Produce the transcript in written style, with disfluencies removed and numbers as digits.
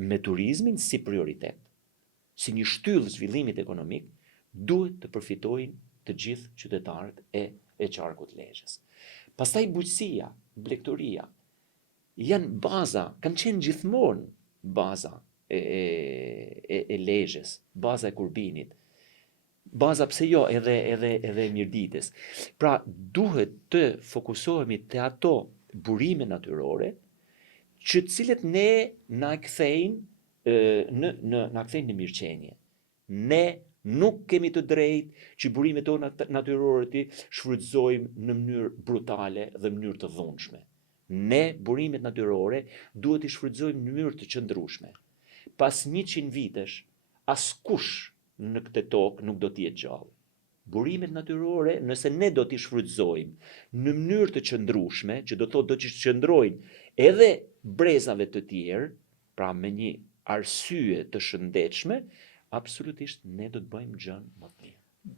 me turizmin si prioritet, si një shtyllë zhvillimit ekonomik, duhet të përfitojnë të gjithë qytetarët e qarkut Lezhës. Pastaj bujqësia, blegtoria, janë baza, kanë qenë gjithmonë baza e Lezhës, baza e Kurbinit, baza pse jo edhe Mirditës. Pra duhet të fokusohemi te ato burime natyrore që të cilët ne na kthejnë në mirëqenie. Ne nuk kemi të drejtë që burimet tona natyrore të shfrytëzojmë në mënyrë brutale dhe mënyrë të dhunshme. Ne burimet natyrore duhet i shfrytëzojmë në mënyrë të qëndrueshme. Pas 100 vitesh, askush në këtë tokë nuk do të jetë gjallë. Burimet natyrore, nëse ne do t'i shfrytëzojmë në mënyrë të qëndrueshme, që do thotë do të qëndrojnë edhe brezave të tjerë, pra me një arsye të shëndetshme, absolutisht ne do të bëjmë gjën më të mirë.